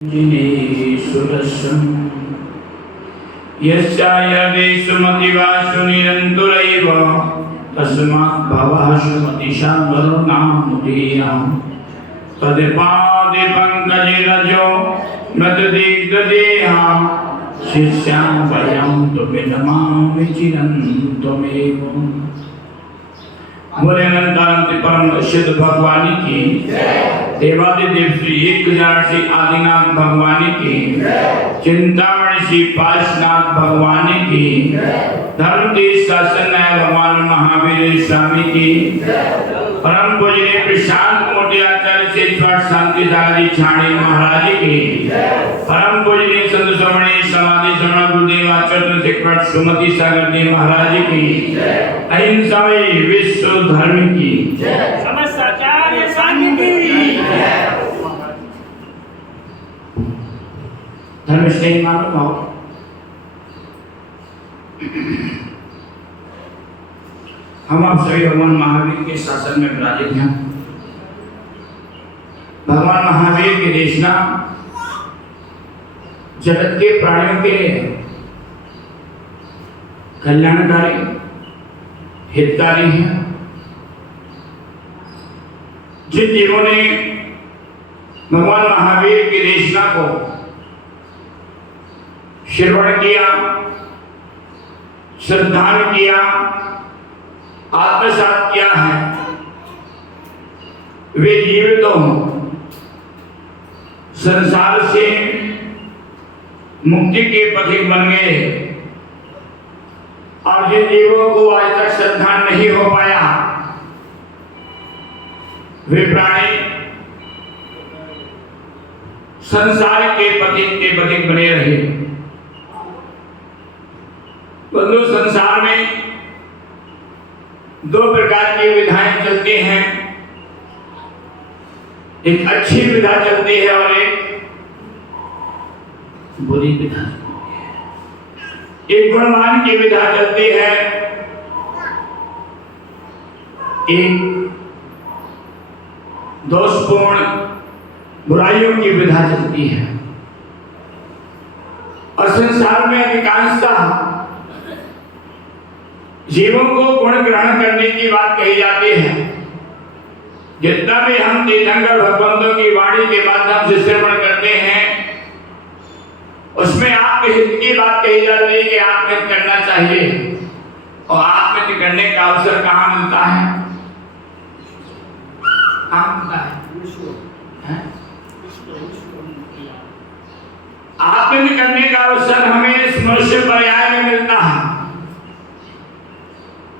जिनेश्वरस्यं यस्यायदेशमतिवासु निरन्तरैव तस्मात् भवसुमतिशाम्बरो नामुदीयं तत्पादिपङ्कजरजो मृतदिग्गदेहा शिष्यां वयं तुमिदमामि चिरन्तमेव। बोले अनंत परम सिद्ध भगवान की देवादिदेव श्री 1000 श्री आदिनाथ भगवान की चिंतामणि श्री पार्श्वनाथ भगवान की धर्म देश शासन भगवान महावीर स्वामी की परम पूजनीय प्रशांत मूर्ति आचार्य से शांति सागरी छाणी महाराज की परम पूजनीय संत श्रवणी समाधि श्रवण गुरुदेव आचार्य से सुमति सागर जी महाराज की अहिंसा विश्व धर्म की समस्त आचार्य संघ की धर्म स्नेही मानो भाव। हम आप सभी भगवान महावीर के शासन में विराजित हैं। भगवान महावीर की देशना जगत के प्राणियों के लिए कल्याणकारी हितकारी है। जिन जीवों ने भगवान महावीर की देशना को श्रवण किया, श्रद्धान किया, आत्मसात किया है, वे जीव तो संसार से मुक्ति के पथिक बन गए। और जिन जीवों को आज तक श्रद्धान नहीं हो पाया, वे प्राणी संसार के पथिक बने रहे। बंधु, संसार में दो प्रकार की विधाएं चलती हैं। एक अच्छी विधा चलती है और एक बुरी विधा। एक गुणवान की विधा चलती है, एक दोषपूर्ण बुराइयों की विधा चलती है। और संसार में अधिकांशतः जीवों को गुण ग्रहण करने की बात कही जाती है। जितना भी हम तीर्थंकर भगवंतों की वाणी के माध्यम से श्रवण करते हैं, उसमें आत्महित की बात कही जाती है कि आत्महित करना चाहिए। और आत्महित करने का अवसर कहाँ मिलता है? आत्महित करने का अवसर हमें इस मनुष्य पर्याय में मिलता है।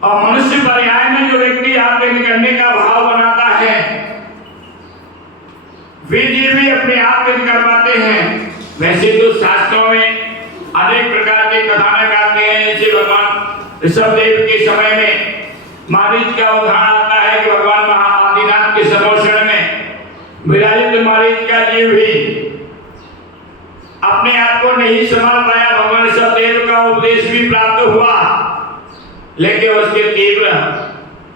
और मनुष्य पर्याय में जो व्यक्ति आत्महित करने का भाव बनाता है, वे जीव भी अपने आप हित कर पाते हैं। वैसे तो शास्त्रों में अनेक प्रकार के कथानक आते हैं। जैसे भगवान ऋषभदेव के समय में मारीच का उदाहरण आता है कि भगवान महाआदिनाथ के समोषण में विराजित मारीच का जीव भी अपने आप को नहीं संभाल पाया। भगवान ऋषभदेव का उपदेश भी प्राप्त हुआ, लेकिन उसके तीव्र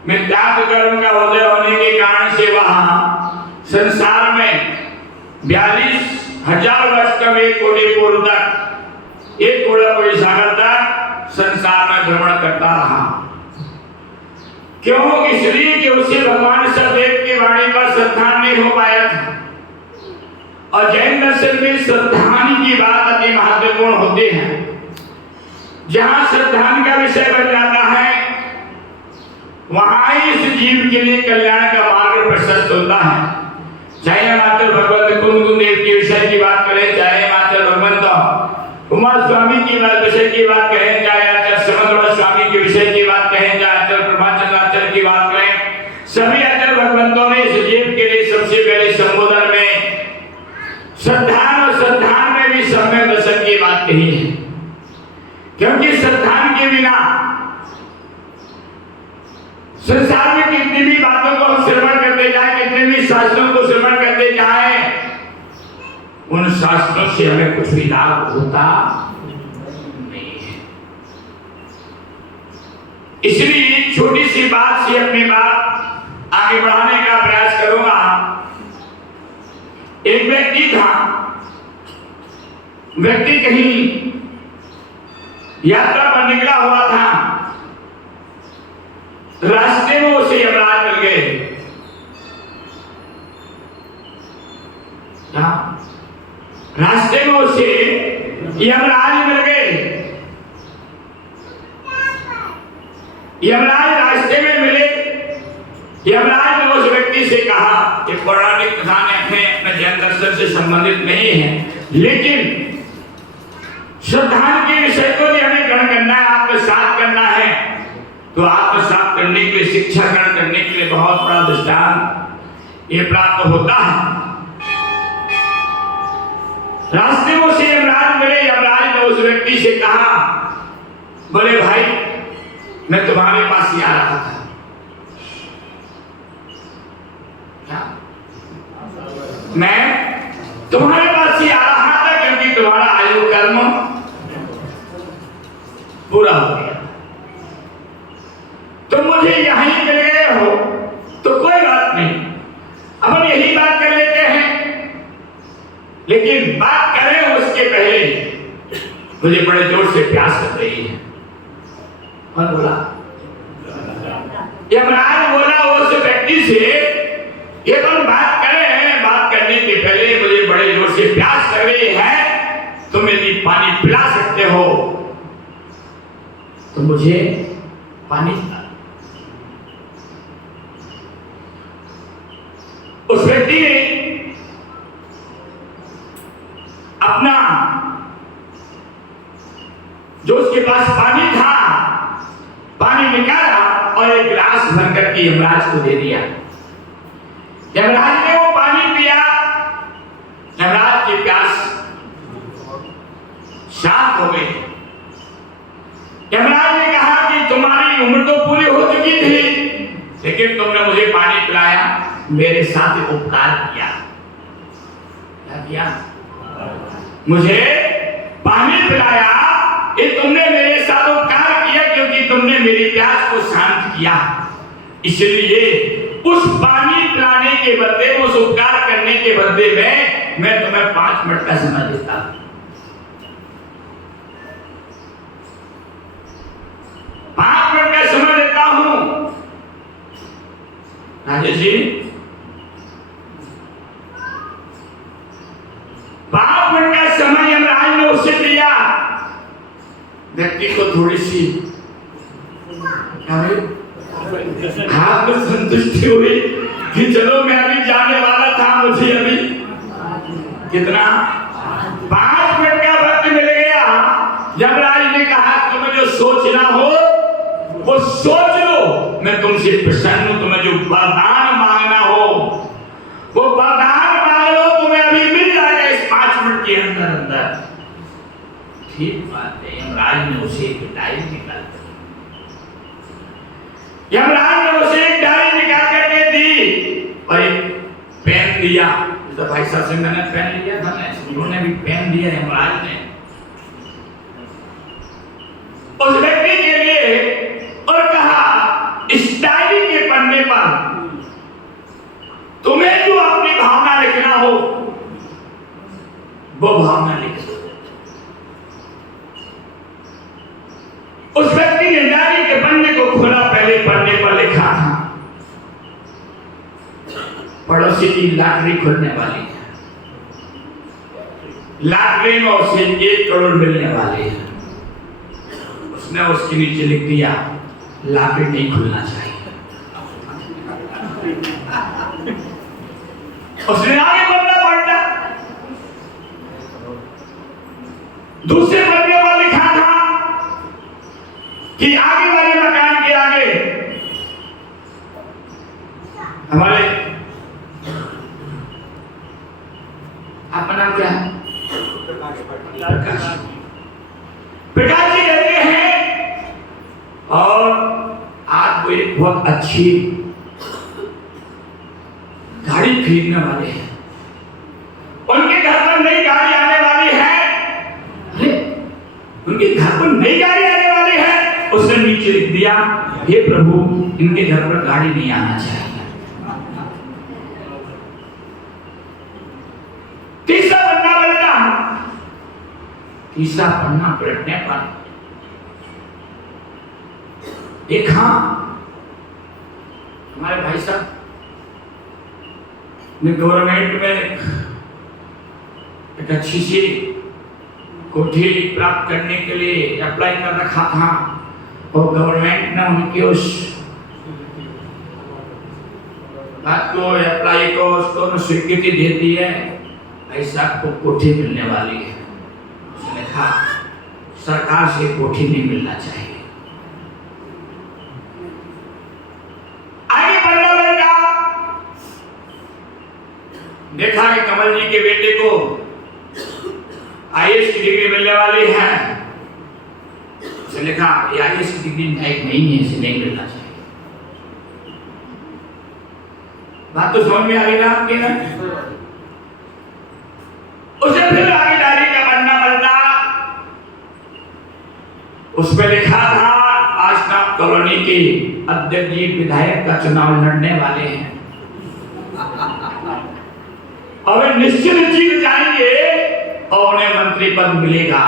मिथ्यात्व कर्म का उदय होने के कारण से वहां संसार में 42,000 वर्ष का 1 कोटि पूर्व तक 1 कोटि सागर तक संसार में भ्रमण करता रहा। क्यों? इसलिए कि उसे भगवान ऋषभदेव की वाणी पर श्रद्धान नहीं हो पाया था। और जैन दर्शन में श्रद्धान की बात अति महत्वपूर्ण होती है। जहां श्रद्धान का विषय बन जाता है, वहां ही इस जीव के लिए कल्याण का मार्ग प्रशस्त होता है। चाहे हम आचार्य भगवंत कुंद देव के विषय की बात करें, चाहे हम आचार्य भगवंत कुमार स्वामी की विषय की बात करें, चाहे आचार्य समंद्र स्वामी के विषय की बात कहें, चाहे आचार्य प्रभाचंद्र आचार्य की बात करें, सभी आचार्य भगवंतों ने इस जीव के लिए सबसे पहले संबोधन में श्रद्धान और श्रद्धान में भी सम्यक दर्शन की बात कही है। क्योंकि श्रद्धान के बिना संसार में कितनी भी बातों को हम श्रवण करते जाए, कितने भी शास्त्रों को श्रवण करते जाए, उन शास्त्रों से हमें कुछ भी लाभ होता नहीं है। इसलिए छोटी सी बात से अपनी बात आगे बढ़ाने का प्रयास करूंगा। एक व्यक्ति था व्यक्ति कहीं यात्रा पर निकला हुआ था, रास्ते में उसे यमराज मिल गए। रास्ते में उसे यमराज मिल गए। यमराज रास्ते में मिले। यमराज ने उस व्यक्ति से कहा कि पौराणिक कथाएं अपने जैन दर्शन से संबंधित नहीं है, लेकिन श्रद्धांजलि के विषय को भी हमें ग्रहण करना है, आत्मसात करना है। तो आत्मसात करने के लिए, शिक्षा ग्रहण करने के लिए बहुत बड़ा दृष्टांत ये प्राप्त होता है। रास्ते में उसे यमराज मिले। यमराज ने उस व्यक्ति से कहा, बोले भाई मैं तुम्हारे पास ही आ रहा था। क्या? मैं तुम्हारे पास ही आ रहा था क्योंकि तुम्हारा आयु कर्म पूरा हो गया। तुम मुझे यहीं मिल गए हो तो कोई बात नहीं, अपन यही बात कर लेते हैं। लेकिन बात करें उसके पहले मुझे बड़े जोर से प्यास लग रही है। कौन बोला? यमराज बोला उस व्यक्ति से, ये कौन बात करें, बात करने के पहले मुझे बड़े जोर से प्यास लग रही है, तुम यदि पानी पिला सकते हो तो मुझे पानी पिला। उस व्यक्ति ने अपना जो उसके पास पानी था, पानी निकाला और एक गिलास भर करके यमराज को दे दिया। यमराज ने वो पानी पिया। यमराज की प्यास शांत हो गई। यमराज ने कहा कि तुम्हारी उम्र तो पूरी हो चुकी थी, लेकिन तुमने मुझे पानी पिलाया, मेरे साथ उपकार किया। क्या किया? मुझे पानी पिलाया, ये तुमने मेरे साथ उपकार किया क्योंकि तुमने मेरी प्यास को शांत किया। इसलिए उस पानी पिलाने के बदले, उस उपकार करने के बदले में मैं तुम्हें 5 मिनट का समय देता हूं। 5 मिनट का समय देता हूं। राजेश जी, 5 मिनट का समय यमराज ने उसे दिया। व्यक्ति को थोड़ी सी हाथ में संतुष्टि हुई कि चलो मैं अभी जाने वाला था, मुझे अभी कितना 5 मिनट का वक्त मिल गया। यमराज ने कहा तुम्हें जो सोचना हो वो सोच लो, मैं तुमसे प्रसन्न हूं। तुम्हें जो वरदान मांगना हो वो वरदान मांग लो, तुम्हें अभी मिल जाएगा इस 5 मिनट के अंदर अंदर। ठीक बात है। यमराज ने उसे एक डायरी निकाल कर, यमराज ने उसे एक डायरी निकाल करके दी और एक पेन दिया। तो भाई साहब से मैंने पेन लिया था ना, उन्होंने भी पेन दिया यमराज ने उस व्यक्ति के लिए और कहा इस डायरी के पन्ने पर तुम्हें जो अपनी भावना लिखना हो वो भावना लिख दो। उस व्यक्ति ने डायरी के पन्ने को खोला। पहले पन्ने पर लिखा था पड़ोसी की लॉटरी खुलने वाली है, लॉटरी में उसे 1 करोड़ मिलने वाले है। उसने उसके नीचे लिख दिया लॉटरी नहीं खुलना चाहिए। उसने आगे बढ़ना पड़ता। दूसरे पन्ने पर लिखा था कि आगे वाले मकान के आगे हमारे, आपका नाम क्या है? प्रकाश जी रहते हैं और आज वो एक बहुत अच्छी गाड़ी खरीदने वाले हैं। उनके घर पर नई गाड़ी आने वाली है। उनके घर पर नई गाड़ी आने वाली है। उसने नीचे लिख दिया हे प्रभु इनके घर पर गाड़ी नहीं आना चाहिए। तीसरा पन्ना बनता तीसरा पन्ना पलटने पर देखा हमारे भाई साहब ने गवर्नमेंट में एक अच्छी सी कोठी प्राप्त करने के लिए अप्लाई कर रखा था और गवर्नमेंट ने उनकी उस बात को अप्लाई को उसको स्वीकृति दे दी है, भाई साहब को कोठी मिलने वाली है। उसने कहा सरकार से कोठी नहीं मिलना चाहिए। आगे बढ़ना पड़ेगा। देखा कि कमल जी के बेटे को आईएएस की डिग्री मिलने वाली है। उसने लिखा ये आईएएस की डिग्री नहीं है, इसे नहीं मिलना चाहिए। बात तो समझ में आ गई ना आपके ना? उसे फिर आगे डायरी का पन्ना पलटा, उसमें लिखा था आजनाथ कॉलोनी के अध्यक्ष जी विधायक का चुनाव लड़ने वाले हैं और वे निश्चित जीत जाएंगे और उन्हें मंत्री पद मिलेगा।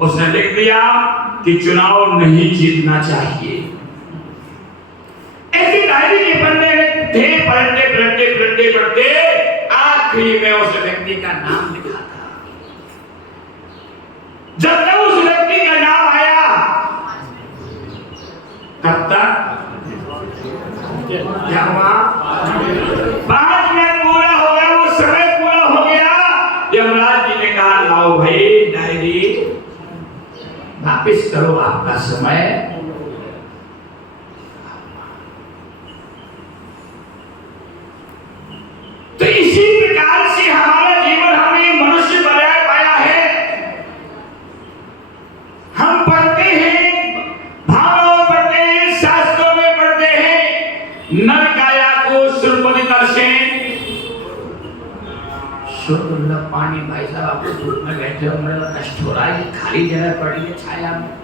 उसने लिख दिया कि चुनाव नहीं जीतना चाहिए। ऐसी डायरी के पन्ने में थे पलटते पलटते पलटते पलटते आखिरी में उस व्यक्ति का नाम लिखा था। जब तक उस व्यक्ति का नाम आया तब तक क्या हुआ? 5 मिनट पूरा हो गया, वो समय पूरा हो गया। यमराज जी ने कहा लाओ भाई डायरी वापिस करो, आपका समय तो इसी प्रकार से हमारा जीवन हमने मनुष्य पर्याय पाया है। हम पढ़ते हैं, भावों में पढ़ते हैं, शास्त्रों में पढ़ते हैं, नर काया को सुरपति दर्शन शुद्ध पानी। भाई साहब आप धूप में बैठे हो, मेरा कष्ट हो रहा है, खाली जगह पड़ी है छाया में।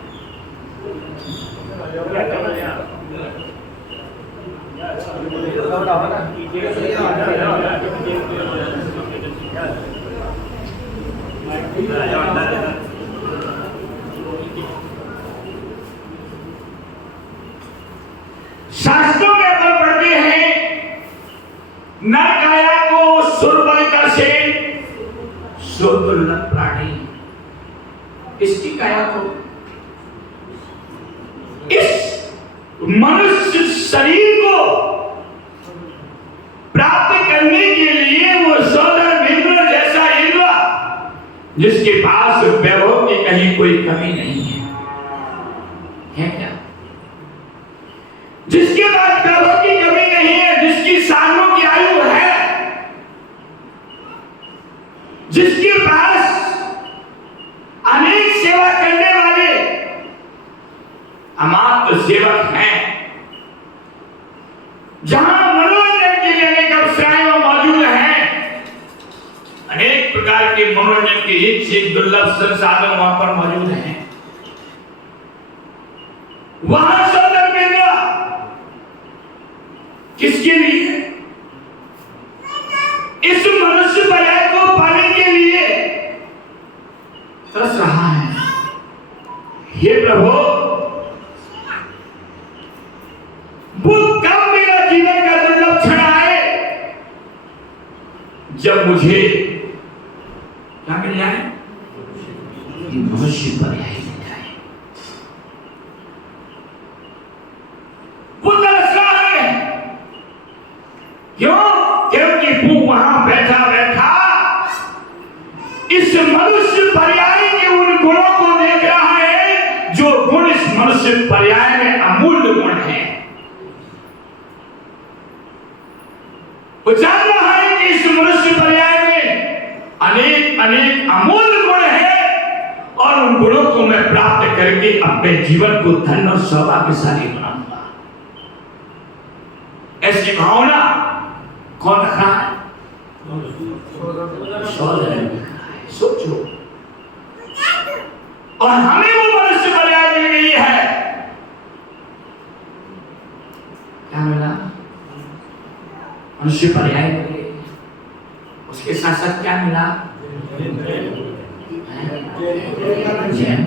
शास्त्रों में अपन पढ़ते हैं नर काया को सुरपति से दुर्लभ प्राणी, इसकी काया को इस मनुष्य शरीर को प्राप्त करने के लिए वो सौदर इंद्र जैसा इंद्र जिसके पास वैभव की कहीं कोई कमी नहीं है क्या? जिसके पास वैभव की कमी नहीं है, जिसकी सालों की आयु है, जिसके पास अनेक सेवा करने वाले अमात्य सेवक हैं, जहां मनोरंजन के लिए अनेक अवसरें मौजूद हैं, अनेक प्रकार के मनोरंजन के एक से एक दुर्लभ संसाधन वहां पर मौजूद हैं। वहां सौंदर्य केंद्र किसके लिए? इस मनुष्य पर्याय को पाने के लिए तरस रहा है। हे प्रभु, वो कब मेरा जीवन का दुर्लभ क्षण आए जब मुझे क्या मिल जाए? मनुष्य पर्याय मिल जाए। वो तरस रहा है। क्यों? क्योंकि वो वहां बैठा बैठा इस मनुष्य पर्याय के उन गुणों को देख रहा है जो गुण इस मनुष्य पर्याय में अमूल्य गुण है। वो जान रहा है कि इस मनुष्य पर्याय में अनेक अनेक अमूल्य गुण है और उन गुणों को मैं प्राप्त करके अपने जीवन को धन्य और सौभाग्यशाली बनाऊंगा। ऐसी भावना कौन रख रहा है? सोचो। और हमें वो मनुष्य पर्याय मिल गई है। क्या मिला? मनुष्य पर्याय मिले। उसके साथ साथ क्या मिला?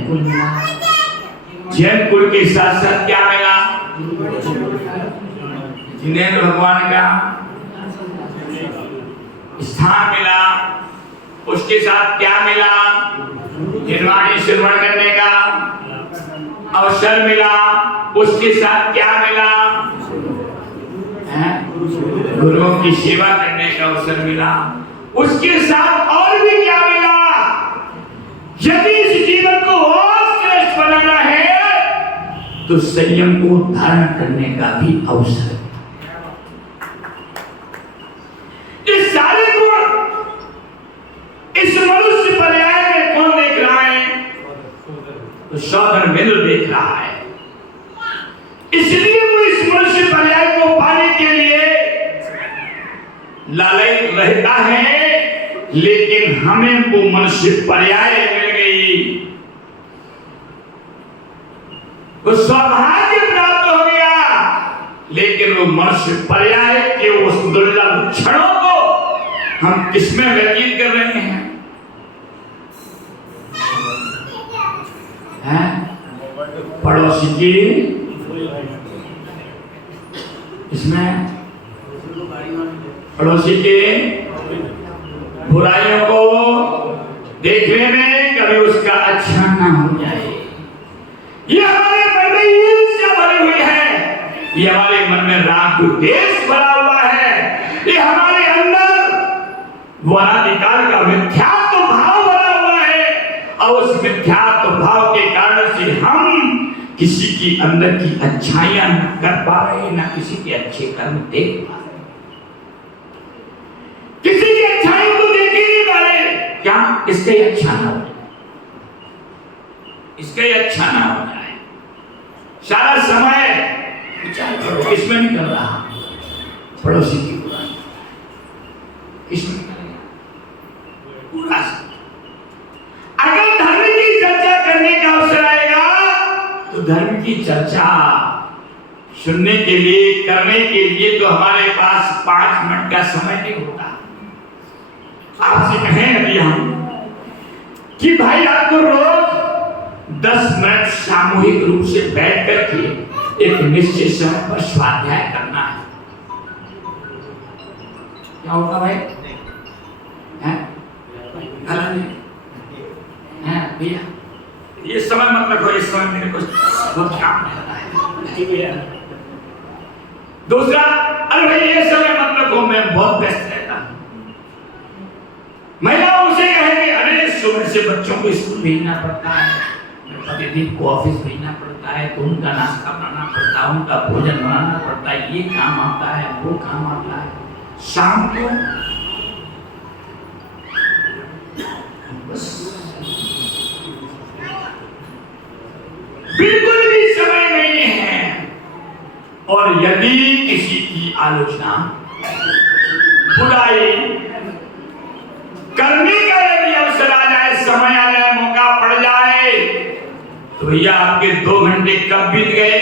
कुल मिला। जैन कुल के साथ साथ क्या मिला? जिनेन्द्र भगवान का स्थान मिला। उसके साथ क्या मिला? निर्वाणी श्रवण करने का अवसर मिला। उसके साथ क्या मिला? गुरुओं की सेवा करने का अवसर मिला। उसके साथ और भी क्या मिला? यदि इस जीवन को और श्रेष्ठ बनाना है तो संयम को धारण करने का भी अवसर। इस सारे गुण इस मनुष्य पर्याय में कौन देख रहा है? तो सौधन मित्र देख रहा है। इसलिए वो इस मनुष्य पर्याय को पाने के लिए लालच रहता है। लेकिन हमें वो मनुष्य पर्याय मिल गई, वो सौभाग्य प्राप्त हो गया। लेकिन वो मनुष्य पर्याय के उस दुर्लभ क्षणों को हम किसमें व्यतीत कर रहे हैं? पड़ोसी की इसमें पड़ोसी के बुराइयों को देखने में कभी उसका अच्छा ना हो जाए। ये हमारे मन में ईर्ष्या भरी हुई है। ये हमारे मन में राग द्वेष भरा हुआ है। ये हमारे अंदर वनाधिकार का मिथ्यात्व भाव भरा हुआ है। और उस मिथ्यात्व भाव के कारण से हम किसी की अंदर की अच्छाइयां न कर पा रहे, ना किसी के अच्छे कर्म देख पा रहे, किसी की अच्छाई को देख ही नहीं पा रहे। क्या इसके अच्छा ना हो, इसके अच्छा ना हो जाए। सारा समय इसमें नहीं कर रहा, पड़ोसी की बुराई इसमें करेगा पूरा। अगर धर्म की चर्चा करने का अवसर आएगा तो धर्म की चर्चा सुनने के लिए, करने के लिए तो हमारे पास 5 मिनट का समय नहीं होता। आपसे कहें अभी हम कि भाई आपको रोज 10 मिनट सामूहिक रूप से बैठ करके एक निश्चित समय पर स्वाध्याय करना है, क्या होगा भाई? भैया ये समय मत रखो, इस समय मेरे को बहुत काम रहता है। दूसरा, अरे भाई ये समय मत रखो, मैं बहुत व्यस्त रहता हूं। महिलाओं से कहेंगे अरे सुबह से बच्चों को स्कूल भेजना पड़ता है, प्रतिदिन को ऑफिस भेजना पड़ता है, तो उनका नाश्ता बनाना पड़ता है, उनका भोजन बनाना पड़ता है, ये काम आता है, वो काम आता है। शाम को बिल्कुल भी समय नहीं है। और यदि किसी की आलोचना, बुराई करने का यदि अवसर आ जाए, समय आ जाए, मौका पड़ जाए, तो भैया आपके 2 घंटे कब बीत गए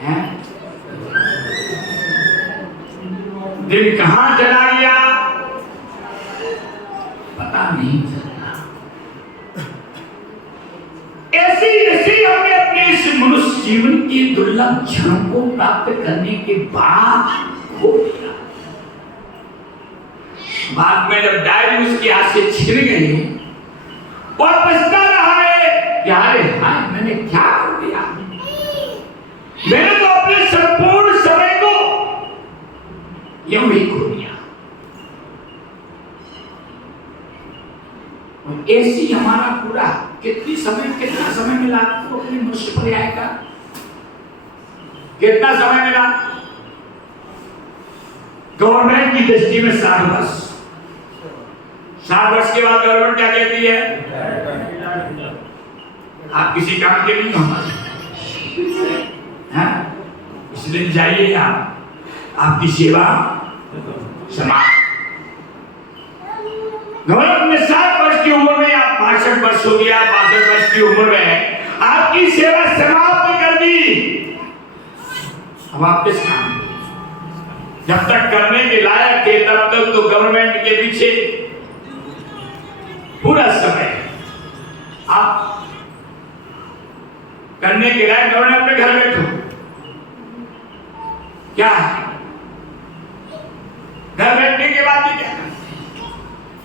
हैं? दिन कहां चला गया पता नहीं चलता। ऐसे हमने अपने इस मनुष्य जीवन की दुर्लभ क्षण को प्राप्त करने के बाद खो दिया। बाद में जब डायरी उसके हाथ से छिन गई और पछता रहा है कि अरे हाय मैंने क्या कर दिया, मैंने तो अपने संपूर्ण समय को यूं ही खो दिया। और ऐसी हमारा पूरा कितना समय मिला आपको अपने मनुष्य पर्याय का? कितना समय मिला? गवर्नमेंट की दृष्टि में 60 वर्ष। 60 वर्ष के बाद गवर्नमेंट क्या कहती है? आप किसी काम के नहीं हो, इसलिए जाइए, आपकी सेवा समाप्त। गवर्नमेंट ने 60 वर्ष की उम्र में, आप 65 वर्ष हो गया, 62 वर्ष की उम्र में आपकी सेवा समाप्त कर दी। अब आप किस काम? जब तक करने के लायक थे तब तक तो गवर्नमेंट के पीछे पूरा समय किराए दौड़े अपने घर बैठो, क्या है? घर बैठने के बाद भी क्या?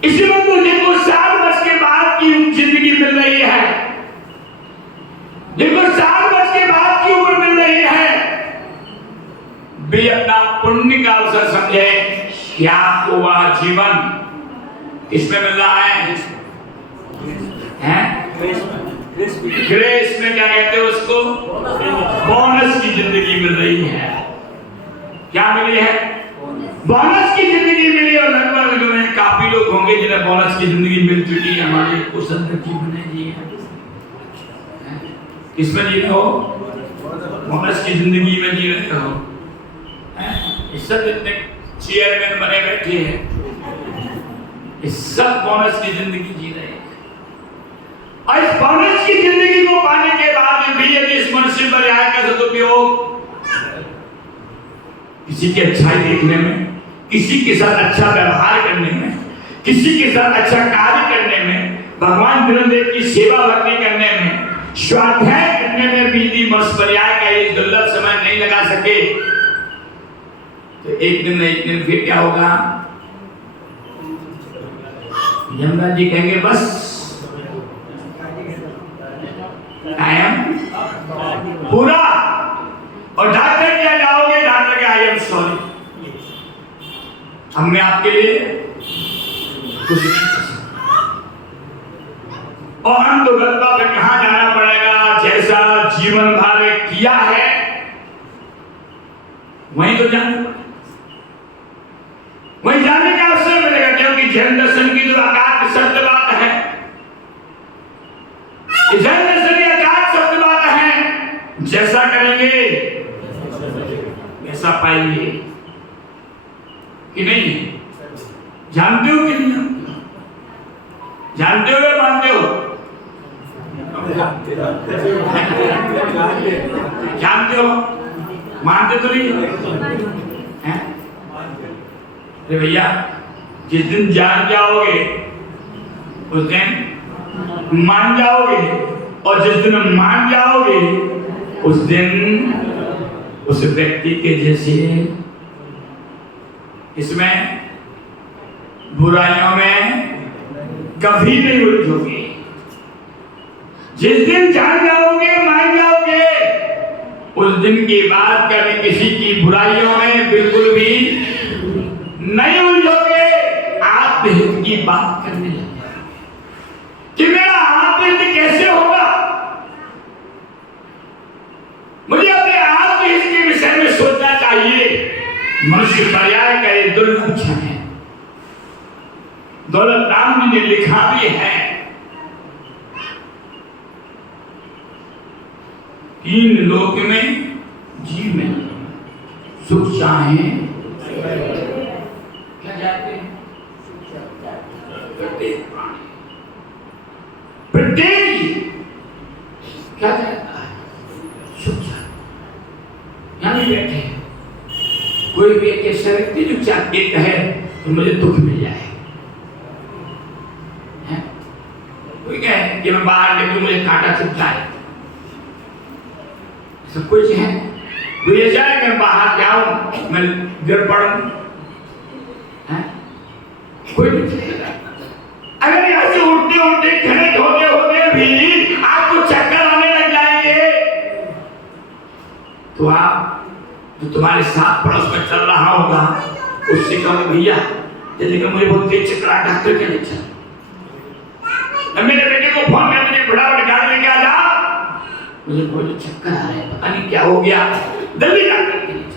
इसी वक्त जिनको 60 वर्ष के बाद की जिंदगी मिल रही है, जिनको 60 वर्ष के बाद की उम्र मिल रही है, वे अपना पुण्य का अवसर समझे कि आपको वह जीवन इसमें मिल रहा है, ग्रेस में क्या कहते हैं उसको, बोनस की जिंदगी मिल रही है। क्या मिली है? बोनस की जिंदगी मिली। और लगभग काफी लोग होंगे जिन्हें बोनस की जिंदगी मिल चुकी है। हमारे कुशल जीवन जी है, किसमें जी रहे हो? बोनस की जिंदगी में जी रहे हो। इस सब जितने चेयरमैन बने बैठे हैं, इस सब बोनस की जिंदगी जी रहे हैं। और इस बोनस की जिंदगी को पाने के बाद भी यदि इस मनुष्य पर्याय का सदुपयोग किसी की अच्छाई देखने में, किसी के साथ अच्छा व्यवहार करने में, किसी के साथ अच्छा कार्य करने में, भगवान गुरुदेव की सेवा भक्ति करने में, स्वाध्याय करने में भी यदि मनुष्य पर्याय का ये दुर्लभ समय नहीं लगा सके, तो एक दिन न एक दिन फिर क्या होगा? यमराज जी कहेंगे बस टाइम पूरा। और डॉक्टर क्या जाओगे? डॉक्टर के आई एम सॉरी, हमने आपके लिए कुछ नहीं कर सकता। और अंतगत्ता पे कहां जाना पड़ेगा? जैसा जीवन भर किया है वहीं तो जाना पड़ेगा, वहीं जाने का अवसर मिलेगा। क्योंकि जैन दर्शन की जो अकाट सत्य बात है, जैन दर्शन की अकाट सत्य बात है, जैसा करेंगे वैसा पाएंगे कि नहीं? जानते हो कि नहीं? जानते हो या मानते हो? जानते हो, मानते तो नहीं हैं? अरे भैया, जिस दिन जान जाओगे उस दिन मान जाओगे, और जिस दिन मान जाओगे उस दिन उस व्यक्ति के जैसे इसमें बुराइयों में कभी नहीं उलझोगे। जिस दिन जान जाओगे, मान जाओगे, उस दिन की बात कभी किसी की बुराइयों में बिल्कुल भी नहीं उलझोगे। आत्महित की बात करने लगे कि मेरा आत्महित कैसे होगा, मुझे अपने आत्महित के विषय में सोचना चाहिए। मनुष्य पर्याय का ये दुर्लभ क्षण है। दौलत राम जी ने लिखा भी है, 3 लोक में जी में सुख चाहे क्या जाते हैं? प्रत्येक क्या जाता है? सुख चाहे। यहां भी बैठे हैं, कोई भी एक ऐसा व्यक्ति जो चाहते कहे तो मुझे दुख मिल जाए, कोई कहे कि मैं बाहर निकलूं मुझे कांटा चुभता है, सब कुछ है। कोई ऐसा है कि मैं बाहर जाऊं मैं गिर पड़ूं, कोई नहीं। अगर यहां से उठते उठते खड़े होते होते भी आपको चक्कर आने लग जाएंगे, तो आप जो तुम्हारे साथ पड़ोस में चल रहा होगा उससे कहो भैया जल्दी कर, मुझे बहुत तेज चक्कर आ, डॉक्टर के लिए चल। मेरे बेटे को फोन कर दीजिए, फटाफट गाड़ी लेके आ जा, मुझे बहुत चक्कर आ रहे हैं, पता नहीं क्या हो गया, जल्दी डॉक्टर के लिए चल।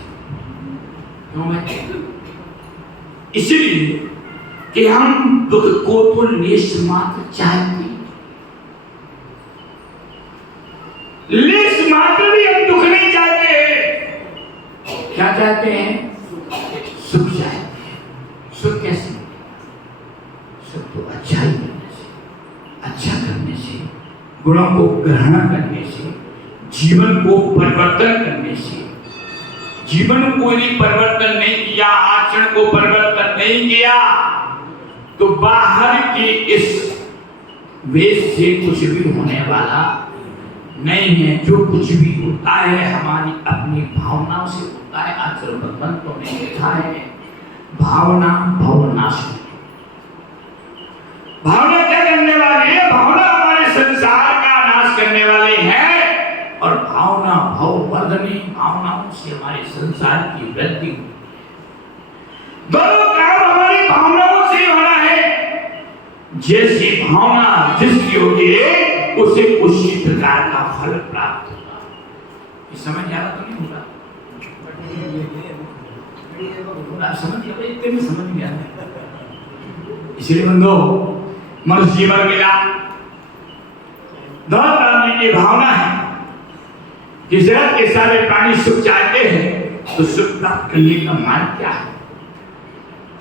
इसलिए कि हम दुख को तो लेश मात्र चाहते हैं, लेश मात्र भी हम दुख नहीं चाहते हैं। क्या चाहते हैं? सुख चाहते हैं। सुख कैसे? सुख तो अच्छा ही करने से, अच्छा करने से, गुणों को ग्रहण करने से, जीवन को परिवर्तन करने से। जीवन को यदि परिवर्तन नहीं किया, आचरण को परिवर्तन नहीं किया, तो बाहर के इस वेश से कुछ भी होने वाला नहीं है। जो कुछ भी होता है हमारी अपनी भावनाओं से होता है। आचरण भगवंतों ने लिखा है भावना भवनाशी। भावना क्या करने वाली है? भावना हमारे संसार का नाश करने वाली है और भावना भववर्धनी, भावनाओं से हमारे संसार की वृद्धि होती है। दोनों काम हमारी भावनाओं से होना है। जैसी भावना जिसकी होगी उसे उसी प्रकार का फल प्राप्त होगा। ये समझ आ रहा तो नहीं होगा? आप समझ गए? इतने में समझ गया। इसलिए बंधो मनुष्य जीवन मिला धन प्राप्ति की भावना है कि जगत के सारे प्राणी सुख चाहते हैं, तो सुख प्राप्त करने का मार्ग क्या है?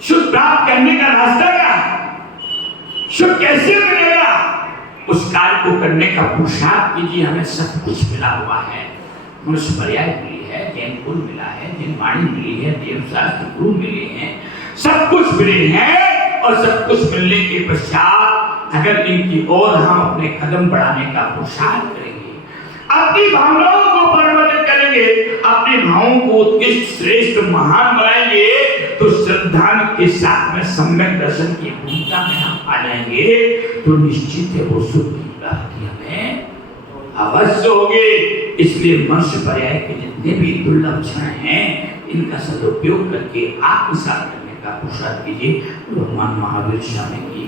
सुख प्राप्त करने का रास्ता क्या है? सुख कैसे मिलेगा? उस कार्य को करने का पुरुषार्थ कीजिए। हमें सब कुछ मिला हुआ है। मनुष्य पर्याय मिली है, जैन कुल मिला है, जैन वाणी मिली है, देवशास्त्र गुरु मिले हैं, सब कुछ मिले हैं। और सब कुछ मिलने के पश्चात अगर इनकी ओर हम अपने कदम बढ़ाने का पुरुषार्थ करेंगे, अपनी भावनाओं को परिवर्तित करेंगे, अपनी भावों को उत्कृष्ट श्रेष्ठ महान बनाएंगे, तो श्रद्धा के साथ में सम्यक दर्शन की भूमिका में हम आ जाएंगे, तो निश्चित है वो सुख की प्राप्ति हमें अवश्य होगी। इसलिए मनुष्य पर्याय के जितने भी दुर्लभ क्षण हैं, इनका सदुपयोग करके आत्मसात करने का पुरुषार्थ कीजिए। भगवान महावीर स्वामी की